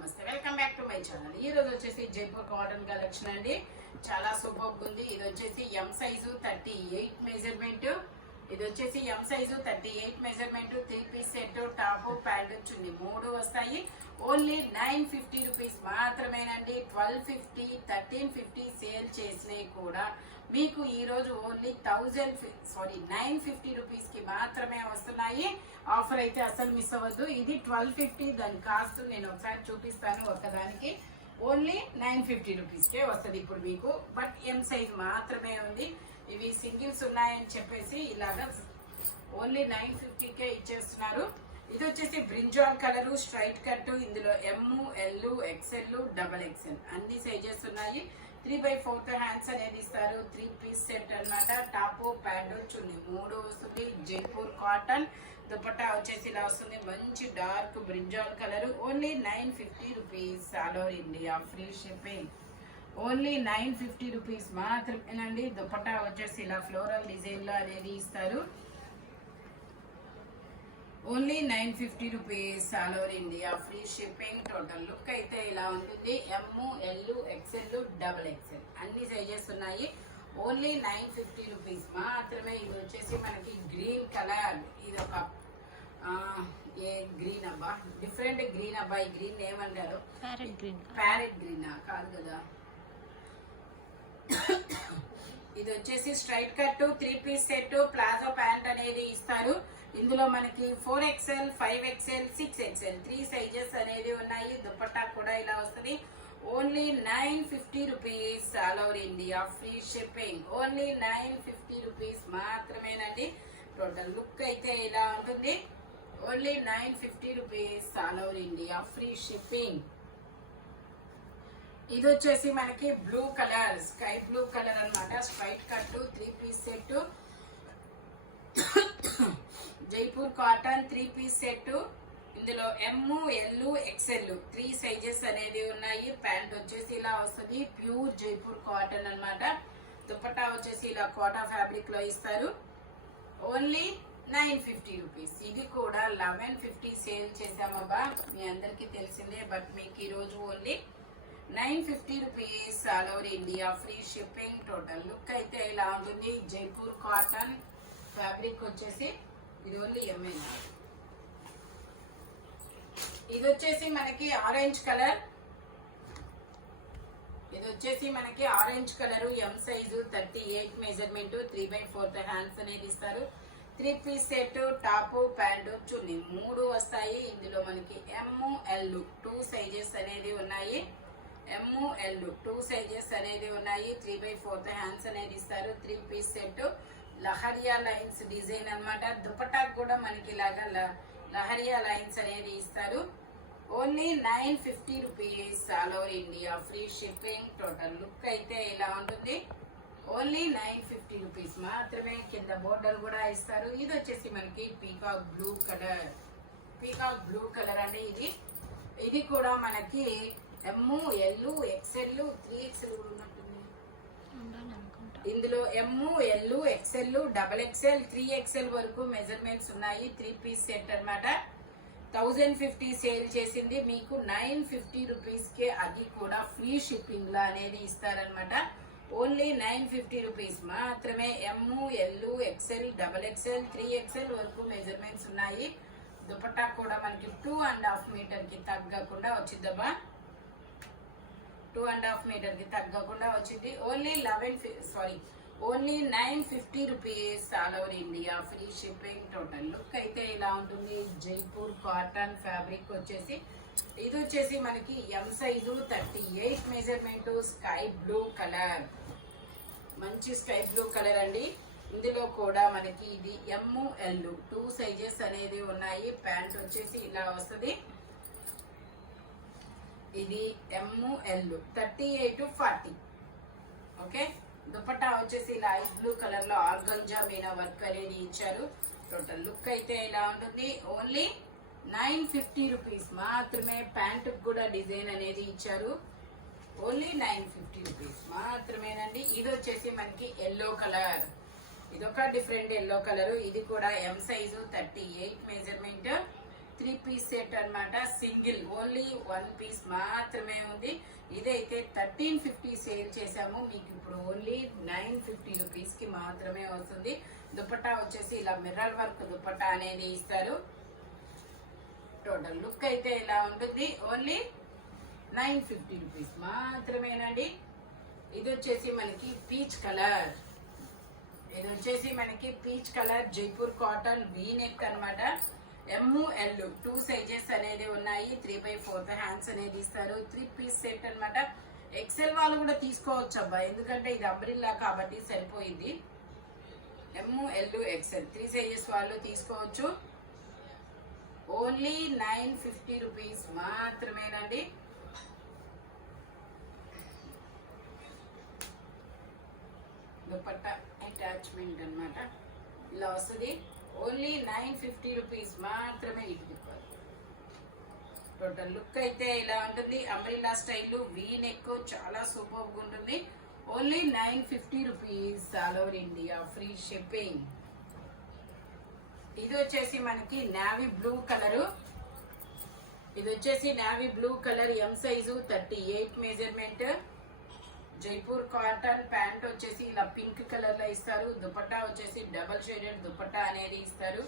నమస్తే, welcome back to my channel. ఈ రోజు వచ్చేసి జైపూర్ కాటన్ కలెక్షన్ అండి. చాలా సూపర్ ఉంది. ఇది వచ్చేసి ఎం సైజు 38 మెజర్మెంట్. ఇది వచ్చేసి M size 38 measurement. 3 piece set, top pant chunni 3 వస్తాయి. ఓన్లీ 950 రూపీస్ మాత్రమేనండి. 1250 1350 సేల్ చేసినవి కూడా మీకు ఈ రోజు ఓన్లీ 950 రూపీస్ కి మాత్రమే వస్తున్నాయి. ఆఫర్ అయితే అసలు మిస్ అవ్వద్దు. ఇది 1250, దాని కాస్ట్ నేను ఒకసారి చూపిస్తాను. ఒకదానికి ఓన్లీ 950 రూపీస్ కే వస్తుంది ఇప్పుడు మీకు. బట్ ఎం సైజ్ మాత్రమే ఉంది. ఇవి సింగిల్స్ ఉన్నాయని చెప్పేసి ఇలాగా ఓన్లీ 950 కే ఇచ్చేస్తున్నారు. ఇది వచ్చేసి బ్రింజాల్ కలర్ స్ట్రైట్ కట్. ఇందులో M, L, XL, double XL అన్ని సైజెస్ ఉన్నాయి. 3/4 హ్యాండ్స్ అనేది ఇస్తారు. 3 పీస్ సెట్ అన్నమాట. టాప్ ప్యాంట్ చున్నీ 3 వస్తుంది. జైపూర్ కాటన్. దుపట్టా వచ్చేసి ఇలా వస్తుంది. మంచి dark brinjal colour. Only 950 rupees. All over India free shipping. Only 950 rupees మాత్రమేనండి. దుపట్టా వచ్చేసి ఇలా ఫ్లోరల్ డిజైన్ లో అనేది ఇస్తారు. Only 950 rupees. All over India free shipping. Total look అయితే ఇలా ఉంటుంది. M, L, XL, double XL అన్ని సైజెస్ ఉన్నాయి. ఓన్లీ 950 రూపీస్ మాత్రమే. ఇది వచ్చేసి మనకి గ్రీన్ కలర్. ఇది ఒక ఏ గ్రీన్ అబ్బా, డిఫరెంట్ గ్రీన్ అబ్బా. ఈ గ్రీన్ ఏమంటారు? ప్యారెట్ గ్రీన్ కాదు కదా. ఇది వచ్చేసి straight cut 3 piece set palazzo pant అనేది ఇస్తారు. ఇందులో మనకి 4XL, 5XL, 6XL 3 సైజెస్ అనేది ఉన్నాయి. దుపట్టా కూడా ఇలా వస్తుంది. Only 950 rupees. All over India free shipping. Only 950 rupees మాత్రమేనండి. టోటల్ లుక్ అయితే ఇలా ఉంటుంది. Only 950 rupees. All over India free shipping. ఇది వచ్చేసి మనకి blue colour, sky blue colour అన్నమాట. Straight cut 3 piece set. Jaipur cotton 3 piece set. ఇందులో ఎం, ఎల్, ఎక్స్ఎల్ 3 సైజెస్ అనేది ఉన్నాయి. ప్యాంట్ వచ్చేసి ఇలా వస్తుంది. ప్యూర్ జైపూర్ కాటన్ అన్నమాట. దుపట్టా వచ్చేసి ఇలా కోటా ఫ్యాబ్రిక్ లో ఇస్తారు. Only 950 rupees. ఇది కూడా 1150 సేల్ చేసామబ్బా, మీ అందరికి తెలిసిందే. బట్ మీకు ఈ రోజు only 950 rupees. All over India free shipping. Total look అయితే ఇలా ఉంటుంది. జైపూర్ కాటన్ ఫ్యాబ్రిక్ వచ్చేసి ఇది ఓన్లీ ఎంఐ. ఇది వచ్చేసి మనకి ఆరెంజ్ కలర్. ఇది వచ్చేసి మనకి ఆరెంజ్ కలర్. ఎం సైజు 38 మెజర్మెంట్. 3/4 హ్యాండ్స్ అనేది ఇస్తారు. 3 piece set. Top pant chunni 3 వస్తాయి. ఇందులో మనకి ఎం, ఎల్ 2 సైజెస్ అనేది ఉన్నాయి. ఎం, ఎల్ 2 సైజెస్ అనేది ఉన్నాయి. 3/4 హ్యాండ్స్ అనేది ఇస్తారు. 3 piece set. Leheriya lines design అన్నమాట. దుపట్టా కూడా మనకి ఇలాగా లహరియా లైన్స్ అనేది ఇస్తారు. Only 950 rupees. All over India free shipping. Total look అయితే ఇలా ఉంటుంది. ఓన్లీ 950 రూపీస్ మాత్రమే. కింద బోర్డర్ కూడా ఇస్తారు. ఇది వచ్చేసి మనకి peacock blue colour. Peacock blue colour అండి. ఇది కూడా మనకి ఎం, ఎల్, ఎక్స్ఎల్ 3XL కూడా ఉన్నట్టుంది. ఇందులో M, L, XL, double XL 3XL వరకు మెజర్మెంట్స్ ఉన్నాయి. 3 పీస్ సెట్ అన్నమాట. 1050 సేల్ చేసింది మీకు 950 రూపీస్ కే. అది కూడా ఫ్రీ షిప్పింగ్ లా అనేది ఇస్తారనమాట. ఓన్లీ 950 రూపీస్ మాత్రమే. M, L, XL, double XL 3XL వరకు మెజర్మెంట్స్ ఉన్నాయి. దుపట్టా కూడా మనకి 2.5 మీటర్ కి తగ్గకుండా వచ్చిద్దబ్బా. 2.5 మీటర్ కి తగ్గకుండా వచ్చింది. Only 950 rupees. All over India free shipping. Total look అయితే ఇలా ఉంటుంది. జైపూర్ కాటన్ ఫ్యాబ్రిక్ వచ్చేసి ఇది వచ్చేసి మనకి ఎం size 38 measurement. Sky blue colour, మంచి స్కై బ్లూ కలర్ అండి. ఇందులో కూడా మనకి ఇది ఎం, ఎల్ 2 సైజెస్ అనేది ఉన్నాయి. ప్యాంట్ వచ్చేసి ఇలా వస్తుంది. ఇది ఎం, ఎల్ 38-40. ఓకే. దుపట్టా వచ్చేసి ఇలా బ్లూ కలర్ లో ఆర్గంజా మీనా వర్క్ అనేది ఇచ్చారు. టోటల్ లుక్ అయితే ఇలా ఉంటుంది. ఓన్లీ 950 రూపీస్ మాత్రమే. ప్యాంట్ కూడా డిజైన్ అనేది ఇచ్చారు. ఓన్లీ 950 రూపీస్ మాత్రమేనండి. ఇది వచ్చేసి మనకి ఎల్లో కలర్. ఇదొక డిఫరెంట్ ఎల్లో కలర్. ఇది కూడా M size 38 measurement. 3 piece set అన్నమాట. సింగిల్ ఓన్లీ 1 పీస్ మాత్రమే ఉంది. ఇదైతే 1350 సేల్ చేసాము, మీకు ఇప్పుడు ఓన్లీ 950 రూపీస్కి మాత్రమే వస్తుంది. దుపట్టా వచ్చేసి ఇలా మిర్రర్ వర్క్ దుపట్టా అనేది ఇస్తారు. టోటల్ లుక్ అయితే ఇలా ఉంటుంది. ఓన్లీ 950 రూపీస్ మాత్రమేనండి. ఇది వచ్చేసి మనకి పీచ్ కలర్, ఇది వచ్చేసి మనకి peach colour Jaipur cotton V neck అనమాట. ML 2 సైజెస్ అనేది ఉన్నాయి. 3/4 హ్యాండ్స్ అనేది ఇస్తారు. 3 పీస్ సెట్ అనమాట. ఎక్సెల్ వాళ్ళు కూడా తీసుకోవచ్చు అబ్బా, ఎందుకంటే ఇది అంబ్రిల్లా కాబట్టి సరిపోయింది. ML XL 3 సైజెస్ వాళ్ళు తీసుకోవచ్చు. ఓన్లీ 950 రూపీస్ మాత్రమేనండి. దుపట్టా అటాచ్మెంట్ అన్నమాట ఇలా వస్తుంది. ఓన్లీ 950 రూపీస్ మాత్రమే. ఇది టోటల్ లుక్ అయితే ఇలా ఉంటుంది. అంబ్రిల్లా స్టైల్ వీ నెక్ చాలా సూపర్గా ఉంటుంది. Only 950 rupees all over India, free shipping. ఇది వచ్చేసి మనకి నావీ బ్లూ కలరు, ఇది వచ్చేసి navy blue colour M size 38 measurement. Jaipur cotton pant వచ్చేసి ఇలా పింక్ కలర్ లో ఇస్తారు. దుపట్టా వచ్చేసి డబల్ షేడెడ్ దుపట్టా అనేది ఇస్తారు.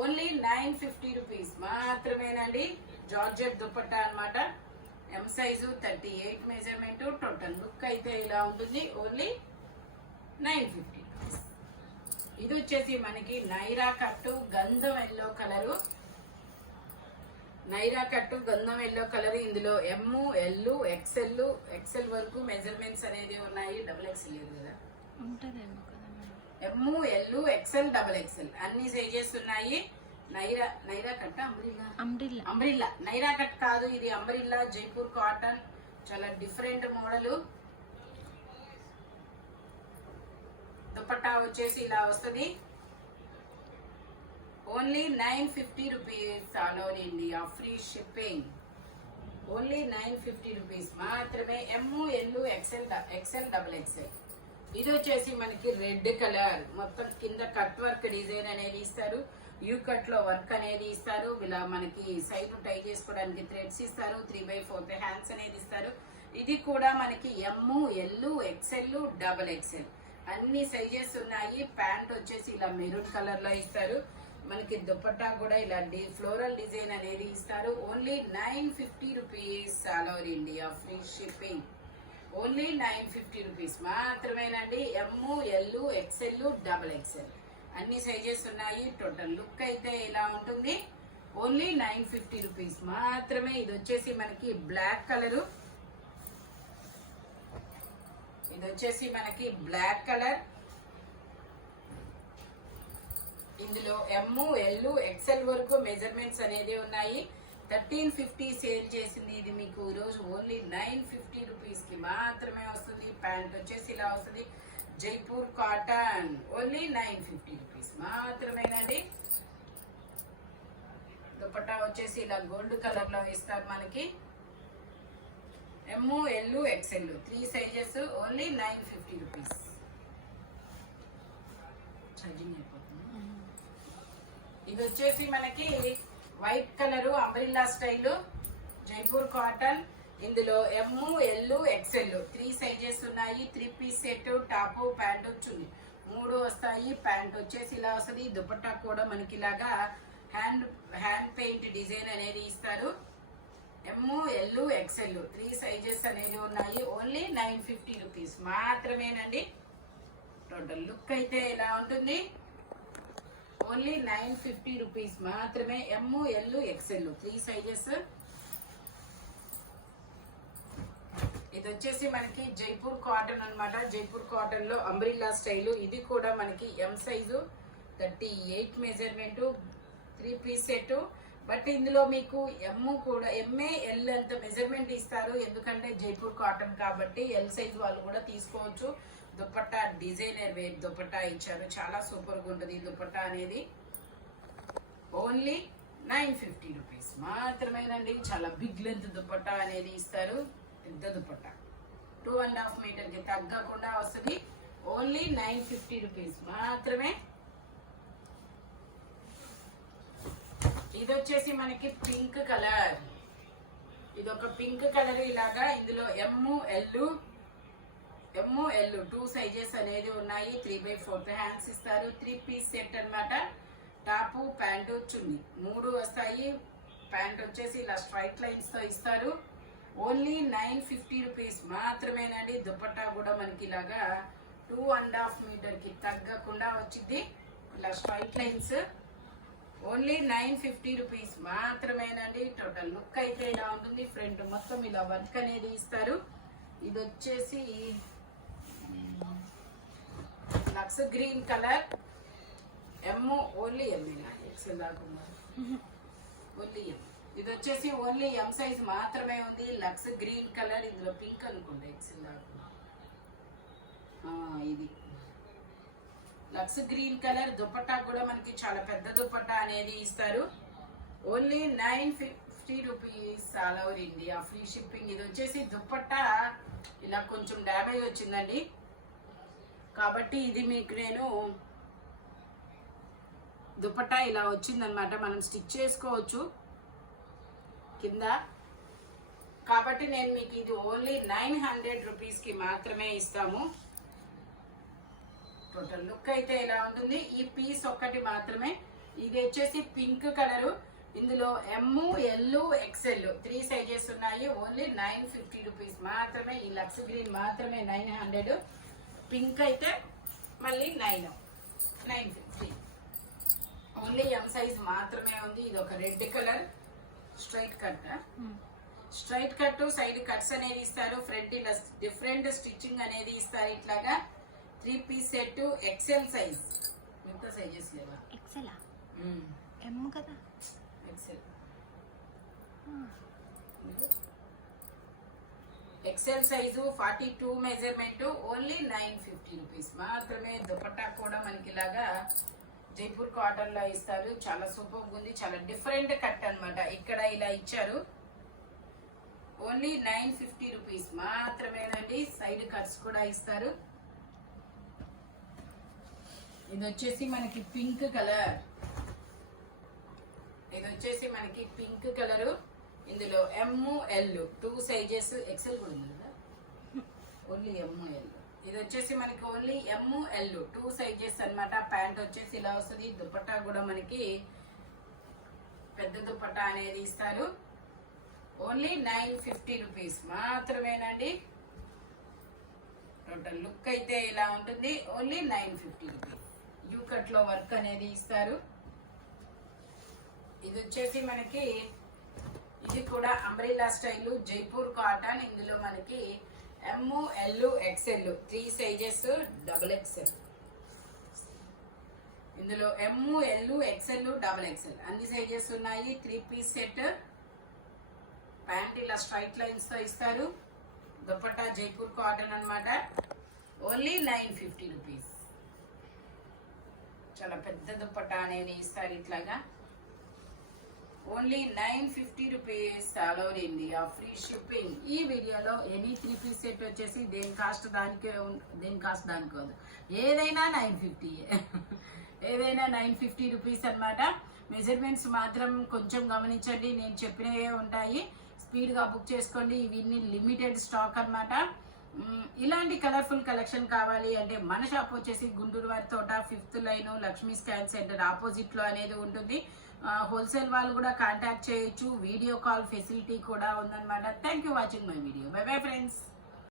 ఓన్లీ 950 రూపీస్ మాత్రమేనండి. జార్జెట్ దుపట్టా అన్నమాట. M size 38 measurement. Total look అయితే ఇలా ఉంటుంది. Only 950 rupees. ఇది వచ్చేసి మనకి నైరా కట్టు గంధం ఎల్లో కలరు, నైరా కట్టు గంధం ఎల్లో కలర్. ఇందులో ML XL వరకు మెజర్మెంట్స్ అనేది ఉన్నాయి. XXL లేదు కదా, ML XL XXL అన్ని సైజెస్ ఉన్నాయి. నైరా కట్ట అంబ్రిల్లా నైరా కట్ కాదు, ఇది అంబ్రిల్లా జైపూర్ కాటన్. చాలా డిఫరెంట్ మోడల్. దుపట్టా వచ్చేసి ఇలా వస్తుంది. Only 950 rupees all over India, free shipping. Only 950 rupees మాత్రమే. ML XL XXL. ఇది వచ్చేసి మనకి రెడ్ కలర్, మొత్తం కింద కట్ వర్క్ డిజైన్ అనేది ఇస్తారు. యూ కట్ లో వర్క్ అనేది ఇస్తారు. ఇలా మనకి సైడ్ టై చేసుకోవడానికి థ్రెడ్స్ ఇస్తారు. 3/4 హ్యాండ్స్ అనేది ఇస్తారు. ఇది కూడా మనకి ML XL XXL అన్ని సైజెస్ ఉన్నాయి. ప్యాంట్ వచ్చేసి ఇలా మెరూన్ కలర్ లో ఇస్తారు. మనకి దుపట్టా కూడా ఇలా ఫ్లోరల్ డిజైన్ అనేది ఇస్తారు. Only 950 rupees all over India, free shipping. Only 950 rupees మాత్రమేనండి. ML XL XXL అన్ని సైజెస్ ఉన్నాయి. టోటల్ లుక్ అయితే ఇలా ఉంటుంది. ఓన్లీ 950 రూపీస్ మాత్రమే. ఇది వచ్చేసి మనకి బ్లాక్ కలరు, ఇది వచ్చేసి మనకి బ్లాక్ కలర్. ఇందులో ML XL వరకు మెజర్మెంట్స్ అనేది ఉన్నాయి. 1350 సేల్ చేసింది. ఇది మీకు ఈరోజు ఓన్లీ 950 రూపీస్ కి మాత్రమే వస్తుంది. ప్యాంట్ వచ్చేసి ఇలా వస్తుంది. జైపూర్ కాటన్ ఓన్లీ 950 రూపీస్ మాత్రమేనండి. దుపట్టా వచ్చేసి ఇలా గోల్డ్ కలర్ లో ఇస్తారు మనకి. ML XL 3 sizes. Only 950 rupees. Charging అయిపోతుంది. ఇది వచ్చేసి మనకి white colour umbrella style Jaipur cotton. ఇందులో ML XL 3 సైజెస్ ఉన్నాయి. 3 piece set. Top pant chunni 3 వస్తాయి. ప్యాంట్ వచ్చేసి ఇలా వస్తుంది. దుపట్టా కూడా మనకి ఇలాగా హ్యాండ్ పెయింట్ డిజైన్ అనేది ఇస్తారు. ML XL 3 సైజెస్ అనేది ఉన్నాయి. ఓన్లీ 950 రూపీస్ మాత్రమేనండి. టోటల్ లుక్ అయితే ఇలా ఉంటుంది. ఓన్లీ 950 రూపీస్ మాత్రమే. ML XL 3 sizes. ఇది వచ్చేసి మనకి జైపూర్ కాటన్ అన్నమాట. జైపూర్ కాటన్ లో అంబ్రిల్లా స్టైల్. ఇది కూడా మనకి M size 38 measurement. 3 piece set. But ఇందులో మీకు ML అంత మెజర్మెంట్ ఇస్తారు, ఎందుకంటే జైపూర్ కాటన్ కాబట్టి. L సైజ్ వాళ్ళు కూడా తీసుకోవచ్చు. దుపట్టా డిజైనర్ వేర్ దుపట్టా ఇచ్చారు. చాలా సూపర్ గా ఉంటుంది దుపట్టా అనేది. ఓన్లీ 950 రూపీస్ మాత్రమేనండి. చాలా బిగ్ లెంత్ దుపట్టా అనేది ఇస్తారు. పెద్ద దుపట్టా 2.5 మీటర్ కి తగ్గకుండా వస్తుంది. ఓన్లీ 950 రూపీస్ మాత్రమే. ఇది వచ్చేసి మనకి పింక్ కలర్. ఇది ఒక పింక్ కలర్ ఇలాగా. ఇందులో ఎల్ 2 సైజెస్ అనేది ఉన్నాయి. 3/4 హ్యాండ్స్ ఇస్తారు. 3 పీస్ సెట్ అన్నమాట. టాపు ప్యాంటు చున్నీ 3 వస్తాయి. ప్యాంట్ వచ్చేసి ఇలా స్ట్రైట్ లైన్స్ తో ఇస్తారు. ఓన్లీ 950 రూపీస్ మాత్రమేనండి. దుపట్టా కూడా మనకి ఇలాగా 2.5 మీటర్ కి తగ్గకుండా వచ్చింది. ఇలా స్ట్రైట్ లైన్స్. ఓన్లీ 950 రూపీస్ మాత్రమేనండి. టోటల్ లుక్ అయితే ఇలా ఉంటుంది. ఫ్రంట్ మొత్తం ఇలా వర్క్ అనేది ఇస్తారు. ఇది వచ్చేసి lux green colour. Only M XL దాకా ఓన్లీ ఎం. ఇది వచ్చేసి ఓన్లీ ఎం సైజ్ మాత్రమే ఉంది. Lux green colour. ఇందులో పింక్ అనుకోండి ఎక్సెల్ దాకా. ఇది లక్స్ గ్రీన్ కలర్. దుపట్టా కూడా మనకి చాలా పెద్ద దుపట్టా అనేది ఇస్తారు. Only 950 rupees all over India free shipping. ఇది వచ్చేసి దుపట్టా ఇలా కొంచెం డ్యామేజ్ వచ్చిందండి, కాబట్టి ఇది మీకు నేను దుపట్టా ఇలా వచ్చిందనమాట. మనం స్టిచ్ చేసుకోవచ్చు కింద, కాబట్టి నేను మీకు ఇది ఓన్లీ 900 రూపీస్కి మాత్రమే ఇస్తాము. టోటల్ లుక్ అయితే ఇలా ఉంటుంది. ఈ పీస్ ఒక్కటి మాత్రమే. ఇది వచ్చేసి పింక్ కలరు. ఇందులో ఎల్ ఎక్సెల్ 3 సైజెస్ ఉన్నాయి. ఓన్లీ 950 రూపీస్ మాత్రమే. ఈ లక్స్ గ్రీన్ మాత్రమే 900. పింక్ అయితే మళ్ళీ 950. ఓన్లీ ఎం సైజ్ మాత్రమే ఉంది. ఇది ఒక red colour straight cut. Straight cut side cuts అనేది ఇస్తారు. ఫ్రంట్ ఇలా డిఫరెంట్ స్టిచ్చింగ్ అనేది ఇస్తారు. ఇట్లాగా 3 పీస్ సెట్ ఎక్సెల్ సైజ్. మిగతా సైజెస్ లేవా? ఎక్సెల్ ఎం కదా. XL size 42 measurement. Only 950 rupees మాత్రమే. దుపట్టా కూడా మనకి ఇలాగా జైపూర్ కాటన్ లో ఇస్తారు. చాలా సూపర్ ఉంది. చాలా డిఫరెంట్ కట్ అన్నమాట. ఇక్కడ ఇలా ఇచ్చారు. ఓన్లీ 950 రూపీస్ మాత్రమేనండి. సైడ్ కట్స్ కూడా ఇస్తారు. ఇది వచ్చేసి మనకి పింక్ కలర్. ఇది వచ్చేసి మనకి పింక్ కలరు. ఇందులో ఎల్ 2 సైజెస్. ఎక్సెల్ కూడా ఉంది కదా. Only L. ఇది వచ్చేసి మనకి ఓన్లీ ఎల్ 2 సైజెస్ అన్నమాట. ప్యాంట్ వచ్చేసి ఇలా వస్తుంది. దుపట్టా కూడా మనకి పెద్ద దుపట్టా అనేది ఇస్తారు. ఓన్లీ 950 రూపీస్ మాత్రమేనండి. టోటల్ లుక్ అయితే ఇలా ఉంటుంది. Only 950 rupees. యూ కట్ లో వర్క్ అనేది ఇస్తారు. ఇది వచ్చేసి మనకి ఇది కూడా అంబ్రెల్లా స్టైల్ జైపూర్ కాటన్. ఇందులో మనకి L XL 3 sizes double XL. ఇందులో ఎల్ ఎక్సెల్ డబుల్ ఎక్సెల్ అన్ని సైజెస్ ఉన్నాయి. 3 పీస్ సెట్. ప్యాంట్ ఇలా స్ట్రైట్ లైన్స్ తో ఇస్తారు. దుపట్టా జైపూర్ కాటన్ అన్నమాట. Only 950 rupees. చాలా పెద్ద దుపట్టా అనేది ఇస్తారు ఇట్లాగా. Only 950 rupees all over India free shipping. ఈ వీడియోలో ఎనీ 3 పీస్ సెట్ వచ్చేసి దేని కాస్ట్ దానికే కాదు. ఏదైనా 950. ఏదైనా 950 రూపీస్ అనమాట. మెజర్మెంట్స్ మాత్రం కొంచెం గమనించండి. నేను చెప్పినవే ఉంటాయి. స్పీడ్గా బుక్ చేసుకోండి. ఇవన్నీ లిమిటెడ్ స్టాక్ అన్నమాట. ఇలాంటి కలర్ఫుల్ కలెక్షన్ కావాలి అంటే మన షాప్ వచ్చేసి గుంటూరు వారి తోట 5th line Lakshmi scan centre opposite లో అనేది ఉంటుంది. హోల్సేల్ వాళ్ళు కూడా కాంటాక్ట్ చేయొచ్చు. వీడియో కాల్ ఫెసిలిటీ కూడా ఉందన్నమాట. Thank you watching my video. By bye friends.